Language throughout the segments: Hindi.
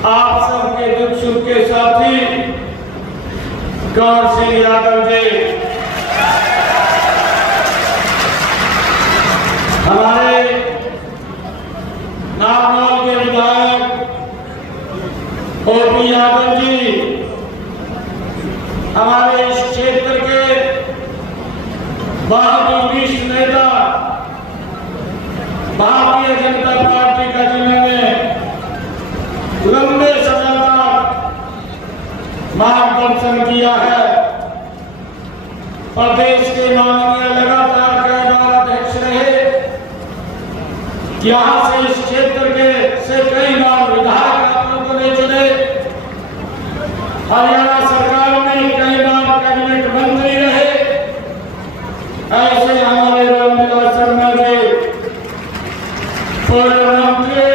आप सबके दुख सुख के साथी कंवर सिंह यादव जी, हमारे नारनौल के विधायक ओपी यादव जी, हमारे इस क्षेत्र के वरिष्ठ नेता भारतीय जनता पार्टी का, जिन्होंने लंबे समय तक मार्गदर्शन किया है, प्रदेश के माननीय लगातार कई बार अध्यक्ष रहे, यहाँ से इस क्षेत्र के से कई बार विधायक आप लोगों ने चुने, हरियाणा सरकार में कई बार कैबिनेट मंत्री रहे, ऐसे हमारे रामविलास शर्मा जी पूर्व मंत्री,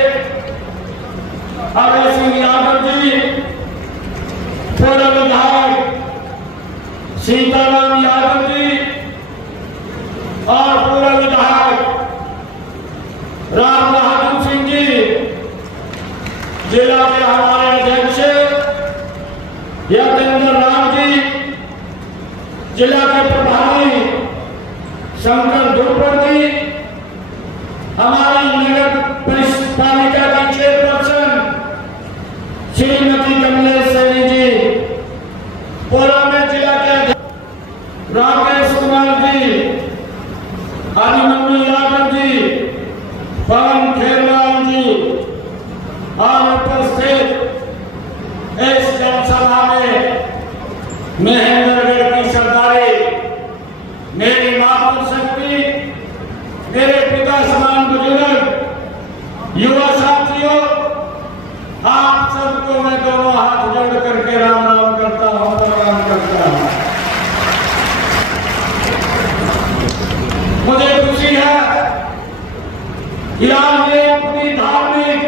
अभय सिंह यादव जी पूर्व विधायक, सीताराम यादव जी और पूर्व विधायक राम बहादुर सिंह जी, जिला के हमारे अध्यक्ष यतेंद्र राम जी, जिला के प्रभारी शंकर धुरपुर जी, हमारी नगर पालिका की चेयरपर्सन श्रीमती कमलेश सैनी जी, पूर्व में जिला के राकेश कुमार जी, अभिमन्यु यादव जी, पवन खेरवाल जी और उपस्थित इस जनसभा में महेंद्रगढ़ की सरदारी, मेरी मातृशक्ति, मेरे पिता समान बुजुर्ग, युवा साथियों, आप सबको मैं दोनों हाथ जोड़ करके राम राम करता हूं, प्रणाम करता हूं। मुझे खुशी है कि आज ये अपनी धार्मिक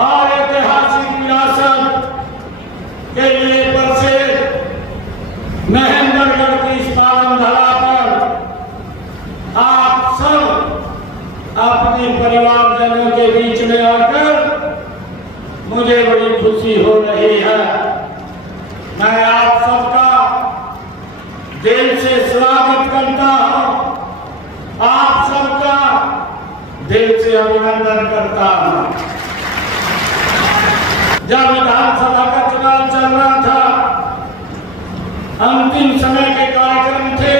और ऐतिहासिक विरासत के लिए प्रसिद्ध महेंद्रगढ़ की इस पावन धरा पर आप सब अपने परिवारजनों के बीच में आकर मुझे बड़ी खुशी हो रही है। मैं आप सबका दिल से स्वागत करता हूं, आप सबका दिल से अभिनंदन करता हूं। जब विधानसभा का चुनाव चल रहा था, अंतिम समय के कार्यक्रम थे,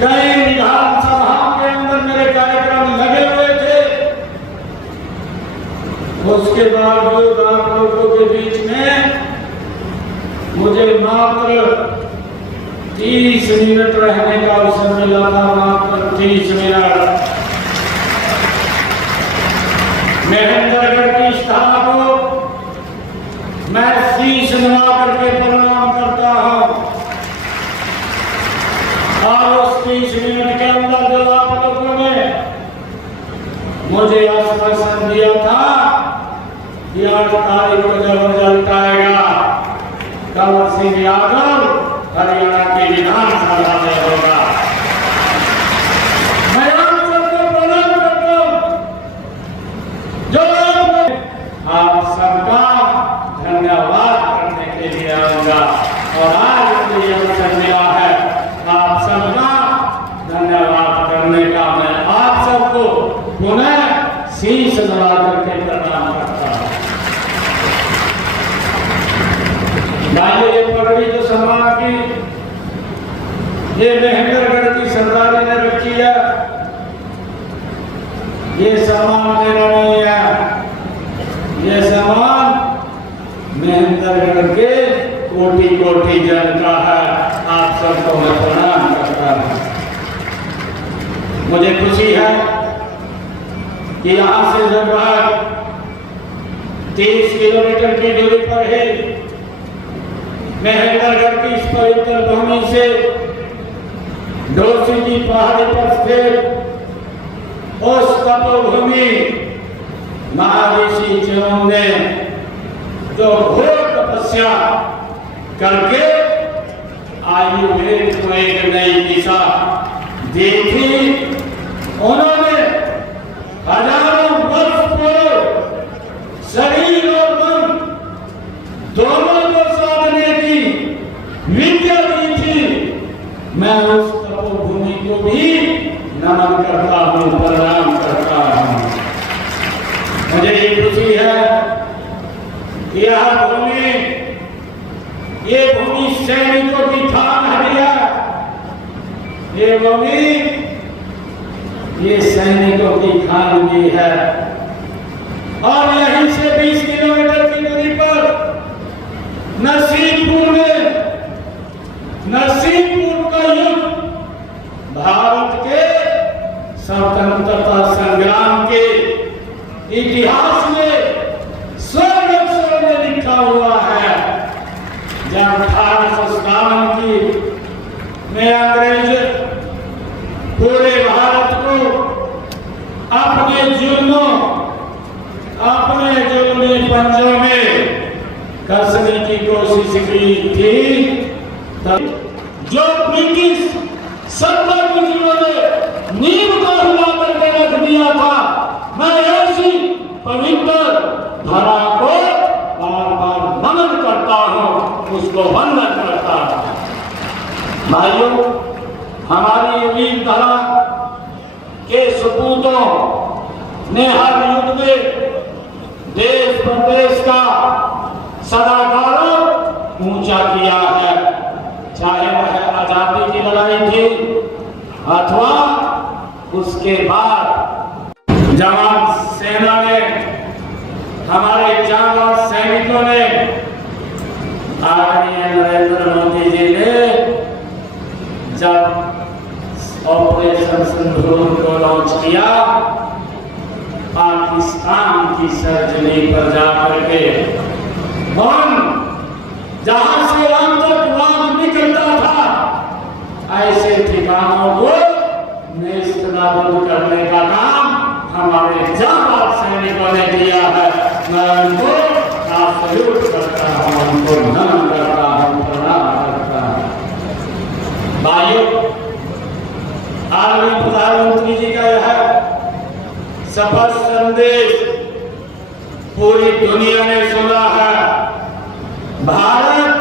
कई विधानसभाओं के अंदर मेरे कार्यक्रम लगे हुए थे, उसके बावजूद आप लोगों के बीच में मुझे मात्र 30 मिनट रहने का अवसर मिला था, मात्र 30 मिनट। महेंद्रगढ़ की स्थान को मैं शीश नवा करके प्रणाम करता हूं और उस 30 मिनट के अंदर जो आप लोगों ने मुझे आश्वासन दिया था कि 8 तारीख को जब रिजल्ट आएगा, कंवर सिंह यादव हरियाणा की विधानसभा में होगा। मैं आप सबको प्रणाम करता हूं, जो आप सबका धन्यवाद करने के लिए आऊंगा और आज मुझे अवसर मिला है आप सबका धन्यवाद करने का। मैं आप सबको पुनः शीश नवा करके प्रणाम करता हूं। भाई, ये पगड़ी जो सम्मान की ये महेंद्रगढ़ की सरदारी ने रखी है, ये सम्मान मेरा नहीं है, ये सम्मान महेंद्रगढ़ के कोटि कोटि जन का है। आप सबको मैं प्रणाम करता हूं। मुझे खुशी है कि यहां से लगभग 30 किलोमीटर की दूरी पर है महेंद्रगढ़ की इस पवित्र भूमि से डोसी की पहाड़ी पर स्थित उस तपोभूमि महर्षि च्युंग ने जो घोर तपस्या करके आयुर्वेद को एक नई दिशा दी थी, उन्होंने हजारों वर्ष पूर्व यह भूमि, ये भूमि सैनिकों की थान है। ये भूमि ये सैनिकों की थान भी है। और यहीं से 20 किलोमीटर की दूरी पर नसीबपुर में, नसीबपुर का युद्ध भारत के स्वतंत्रता संग्राम के इतिहास में स्वर्ण अक्षरों में लिखा हुआ है। जब 1857 की में अंग्रेज पूरे भारत को अपने जुल्मी पंजों में कसने की कोशिश की थी, तब जो ब्रिटिश सत्ताधारियों ने नींव को हिला करके रख दिया था, मैं ऐसी पवित्र धरा को बार बार नमन करता हूं, उसको वंदन करता हूं। भाइयों, हमारी वीर धरा के सपूतों ने हर युद्ध में देश प्रदेश का सदा गौरव ऊंचा किया है, चाहे वह आजादी की लड़ाई थी अथवा उसके बाद जवान सेना ने, हमारे जांबाज सैनिकों ने, आदरणीय नरेंद्र मोदी जी ने जब ऑपरेशन सिंदूर को लॉन्च किया, पाकिस्तान की सरजमी पर जाकर के जहां से आतंकवाद निकलता था, ऐसे ठिकानों को नेस्तनाबूद करने का काम हमारे जांबाज सैनिकों ने किया है। मैं उनको सैल्यूट करता हूं, उनको नमन करता हूं, प्रणाम करता हूं। भाइयों, आदरणीय प्रधानमंत्री जी का यह स्पष्ट संदेश पूरी दुनिया ने सुना है। भारत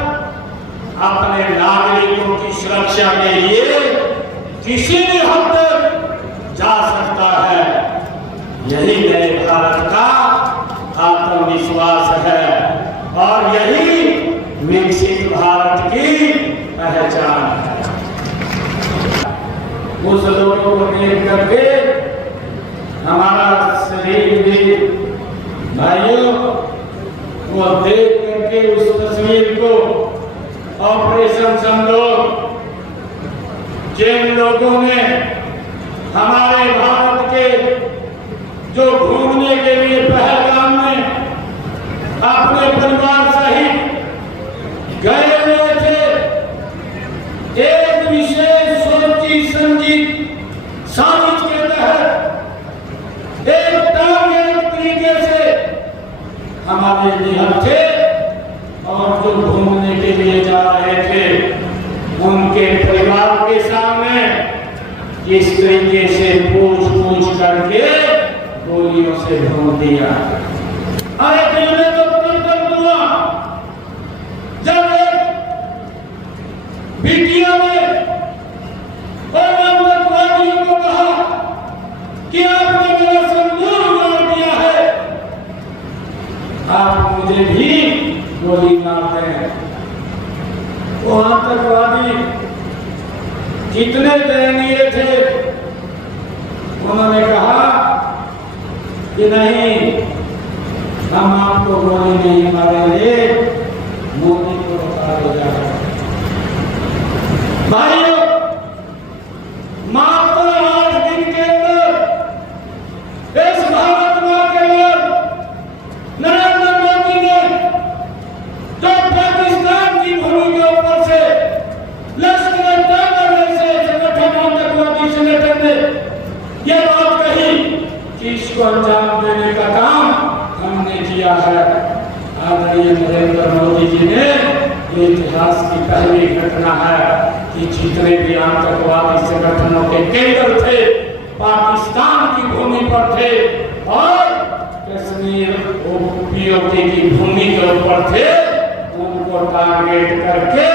अपने नागरिकों की सुरक्षा के लिए किसी भी हद तक जा सकता है। यही नए भारत का आत्मविश्वास है और यही विकसित भारत की पहचान है। उस लोगों को देख करके हमारा शरीर भी, भाइयों, वो देख करके उस तस्वीर को, ऑपरेशन संदूर, जिन लोगों ने हमारे भारत के जो घूमने के लिए पहलगाम में अपने परिवार सहित गए हुए थे, एक विशेष सोची समझी साजिश के तहत एक टारगेट तरीके से हमारे निहत्थे थे और जो घूमने के लिए जा रहे थे उनके परिवार के सामने इस तरीके से पूछ करके गोलियों से भून दिया। अरे दिल में तो दर्द हुआ जब बिटिया ने और आतंकवादियों को कहा कि आपने मेरा संदूर उजाड़ दिया है, आप मुझे भी गोली मारते हैं। वो आतंकवादी कितने दयनीय थे, उन्होंने कहा कि नहीं, हम आपको गोली नहीं मारेंगे, मोदी को बता दो जाए। भाइयों, मात्र 8 दिन के अंदर इस भारत मां के अंदर नरेंद्र मोदी ने जो पाकिस्तान की भूमि के ऊपर से लश्कर-ए-तैयबा जैसे संगठन, आतंकवादी संगठन ने यह बात कही कि इसको अंजाम देने का काम हमने किया है। आदरणीय नरेंद्र मोदी जी ने, ये इतिहास की पहली घटना है कि जितने भी आतंकवादी संगठनों के केंद्र थे पाकिस्तान की भूमि पर थे और कश्मीर ओपीओके की भूमि के ऊपर थे, उनको टारगेट करके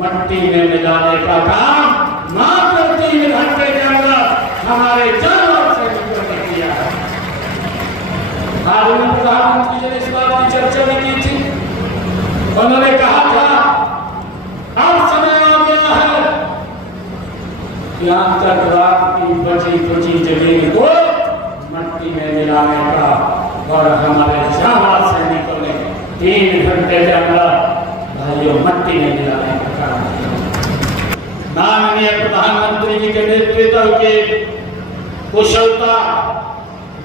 मट्टी में मिलाने का काम मात्र 3 घंटे के अंदर हमारे जांबाज सैनिकों ने किया है। माननीय प्रधानमंत्री जी ने इस बात की चर्चा भी की थी। उन्होंने कहा था अब समय आ गया है कि आतंकवाद की बची खुची जमीन को मट्टी में मिलाने का, और हमारे जाबाज सैनिकों ने 3 घंटे के अंदर भाइयों मट्टी में मिलाने का काम किया। माननीय प्रधानमंत्री जी के नेतृत्व की कुशलता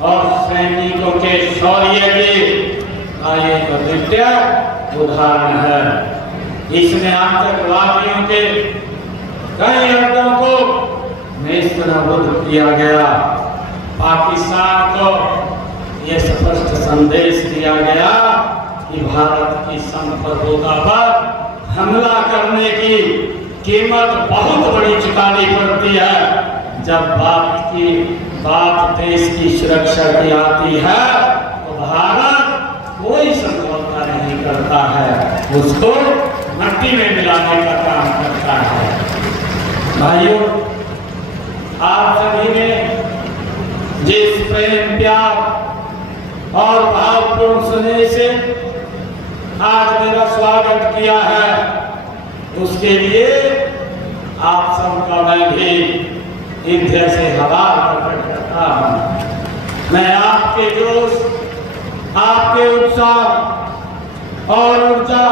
और सैनिकों के शौर्य की एक अद्वितीय उदाहरण है। इसने आतंकवादियों के कई अड्डों को नेस्तनाबूद किया गया। पाकिस्तान को यह स्पष्ट संदेश दिया गया कि भारत की संप्रभुता पर हमला करने की कीमत बहुत बड़ी चुकानी पड़ती है। जब बात देश की सुरक्षा की आती है तो भारत कोई समझौता नहीं करता है, उसको मट्टी में मिलाने का काम करता है। भाइयों, आप सभी ने जिस प्रेम प्यार और भावपूर्ण स्नेह से आज मेरा स्वागत किया है, उसके लिए आप सबका मैं भी हृदय से आभार प्रकट करता हूं। मैं आपके जोश, आपके उत्साह और ऊर्जा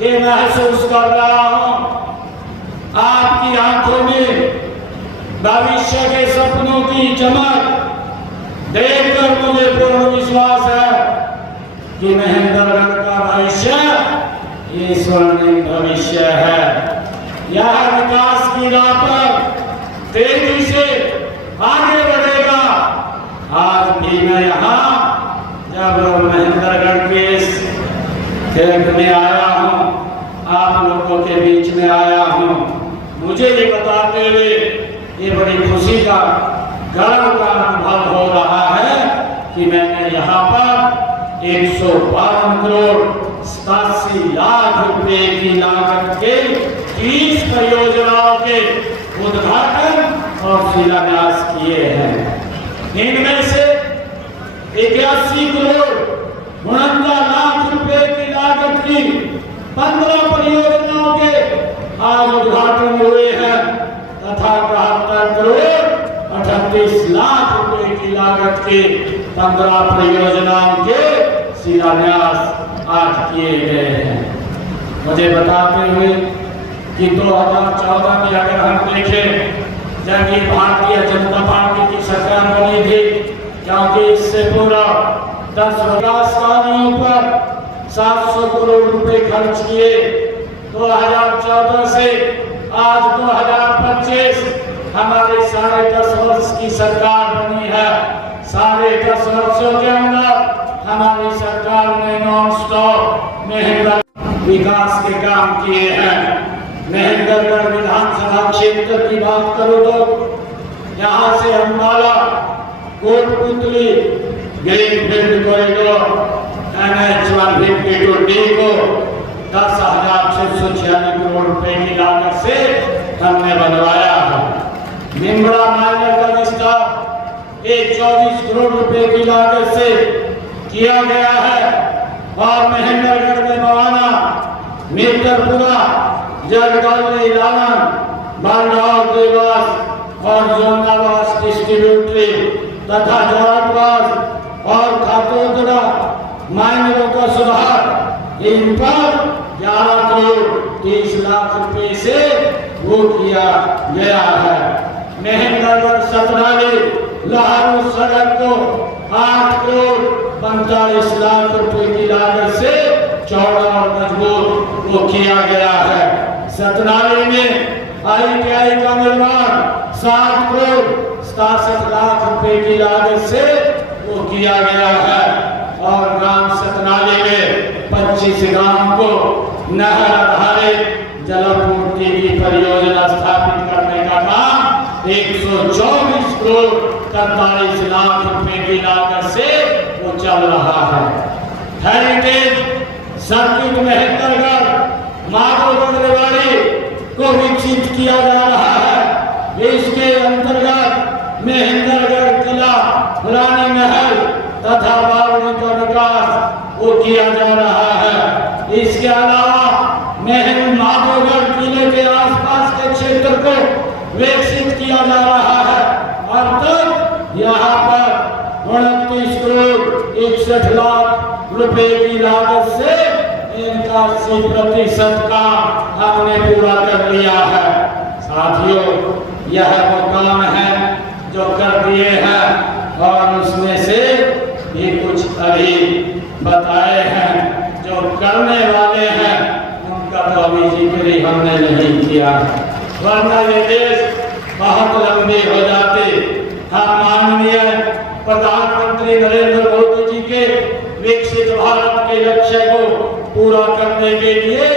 ये महसूस कर रहा हूं। आपकी आंखों में भविष्य के सपनों की चमक देखकर मुझे पूर्ण विश्वास है कि महेंद्रगढ़ का भविष्य ये स्वर्णिम भविष्य है। यह विकास की राह पर तेजी से आगे बढ़ेगा। आज भी मैं यहाँ जब महेंद्रगढ़ के इस खेत में आया हूँ, आप लोगों के बीच में आया हूँ, मुझे ये बताते हुए ये बड़ी खुशी का गर्व का अनुभव हो रहा है कि मैंने यहाँ पर 152 करोड़ 87 लाख रुपए की लागत के 30 परियोजनाओं के उद्घाटन और शिलान्यास किए हैं। इनमें से 81 करोड़ 49 लाख रुपए की लागत की 15 परियोजनाओं के आज उद्घाटन हुए हैं तथा 73 करोड़ 38 लाख रुपए की लागत के 15 परियोजनाओं के शिलान्यास आज किए गए हैं। मुझे बताते हुए कि 2014 में अगर हम देखें, जब ये भारतीय जनता पार्टी की सरकार बनी थी, क्योंकि इससे पूरा 10 विकास कार्यों पर 700 करोड़ रुपए खर्च किए। 2014 से आज 2025 हमारे 10.5 वर्ष की सरकार बनी है। 10.5 वर्षों के अंदर हमारी सरकार ने नॉन स्टॉप महेंद्रगढ़ विकास के काम किए हैं। महेंद्रगढ़ विधानसभा क्षेत्र की बात करो तो यहाँ से Ambala Kotputli greenfield corridor NH 152D को 10,646 करोड़ रुपए की लागत से हमने बनवाया है। निम्बड़ा माइनर का विस्तार 24 करोड़ रुपए की लागत से किया गया है और महेंद्रगढ़ में मवाना, मीरपुरा, जगदौली, लालन, बारडौर, देवास और जोनावास डिस्ट्रीब्यूटरी तथा जोराटवास और खातोदरा माइनरों का सुधार, इन पर 11 करोड़ 30 लाख रुपए से वो किया गया है। महेंद्रगढ़ सतनाली लहारू सड़क को 8 करोड़ 45 लाख रुपए की लागत से चौड़ा और मजबूत वो किया गया है। सतनाली में ITI का निर्माण 7 करोड़ 67 लाख रुपए की लागत से वो किया गया है और ग्राम सतनाली में 25 गांव को नहर आधारित जलापूर्ति की परियोजना स्थापित करने का काम 124 करोड़ 43 लाख रुपए की लागत से वो चल रहा है। हेरिटेज सर्किट महेंद्रगढ़ माधोगढ़ रेवाड़ी को विकसित किया जा रहा है। इसके अंतर्गत महेंद्रगढ़ किला, रानी महल, तथा बावड़ी का विकास वो किया जा रहा है। इसके अलावा महल माधोगढ़ किले के आसपास के क्षेत्र को विकसित किया जा रहा है। अब तक यहाँ पर 29 करोड़ 61 लाख रुपए की लागत से 81% का हमने पूरा कर लिया है। साथियों, यह वो काम है जो कर दिए हैं और उसमें से भी कुछ अभी बताए हैं जो करने वाले हैं, उनका तो अभी जिक्र ही हमने नहीं किया, वरना ये देश बहुत लंबे हो जाते। हम माननीय प्रधानमंत्री नरेंद्र मोदी जी के विकसित भारत के लक्ष्य को पूरा करने के लिए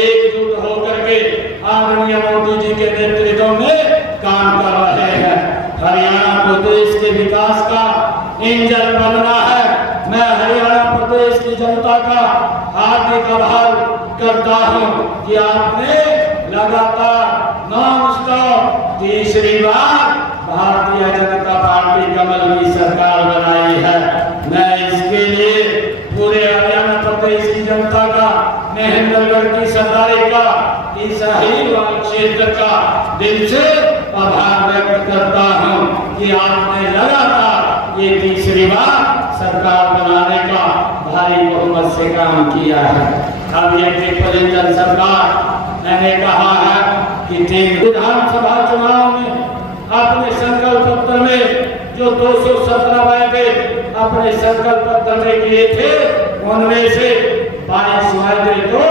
एकजुट होकर के आदरणीय मोदी जी के नेतृत्व में काम कर रहे हैं। हरियाणा प्रदेश के विकास का इंजन बनना है। मैं हरियाणा प्रदेश की जनता का हार्दिक आभार करता हूं कि आपने लगातार नॉन स्टॉप तीसरी बार भारतीय जनता पार्टी कमल की सरकार बनाई है। मैं इसके लिए पूरे हरियाणा प्रदेश की जनता का, महेंद्रगढ़ की सरदारी का, इस अहिरवाल क्षेत्र का दिल से आभार व्यक्त करता हूं कि आपने लगातार ये तीसरी बार सरकार बनाने का भारी बहुमत से काम किया है। अब ये ट्रिपल सरकार, मैंने कहा है कि 3 विधानसभा चुनाव में अपने संकल्प पत्र में जो 217 वायदे अपने संकल्प पत्र में किए थे, उनमें से 22 वायदे तो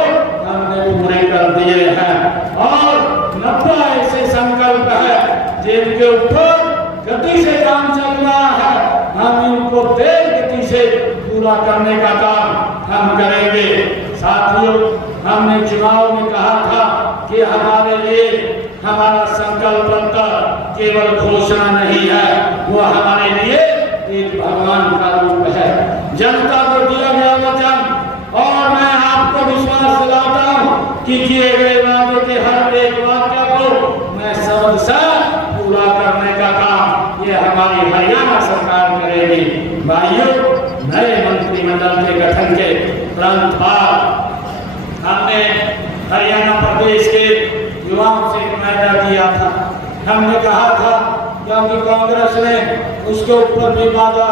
हमने पूरे कर दिए हैं और 90 ऐसे संकल्प है जिनके ऊपर गति से काम चल रहा है। हम इनको तेज गति से पूरा करने का काम हम करेंगे। साथियों, हमने चुनाव में कहा था कि हमारे लिए हमारा संकल्प पत्र केवल घोषणा नहीं है, वो हमारे लिए एक भगवान का रूप है। जनता को दिया गया वचन और मैं आपको विश्वास दिलाता हूँ कि किए गए वादे के हर एक वाक्य को मैं सबसे पूरा करने का काम ये हमारी हरियाणा सरकार करेगी। भाइयों, नए मंत्रिमंडल के गठन के तुरंत बाद हमने हरियाणा प्रदेश के युवाओं से वादा किया था। हमने कहा था, क्योंकि कांग्रेस ने उसके ऊपर भी वादा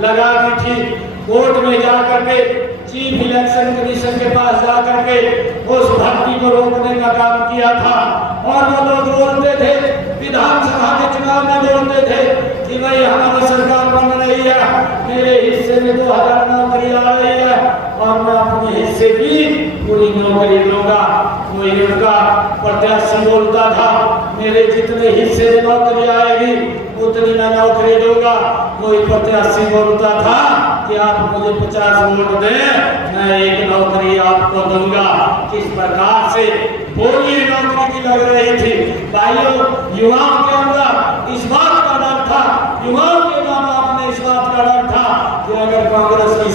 लगा दी थी, कोर्ट में जाकर के चीफ इलेक्शन कमीशन के पास जाकर के उस भर्ती को रोकने का काम किया था। और वो लोग बोलते थे, विधानसभा के चुनाव में बोलते थे कि भाई हमारी सरकार बन रही है, मेरे हिस्से में 2000 नौकरी आ रही है और मैं अपने हिस्से की पूरी नौकरी लूंगा। कोई उनका प्रत्याशी बोलता था, मेरे जितने हिस्से में नौकरी आएगी उतनी मैं नौकरी दूंगा। कोई प्रत्याशी बोलता था कि आप मुझे 50 वोट दें, मैं 1 नौकरी आपको दूंगा। किस प्रकार से बोली नौकरी की लग रही थी। भाइयों, युवाओं के अंदर इस बात का डर था, युवाओं के मामला में इस बात का डर था कि अगर कांग्रेस की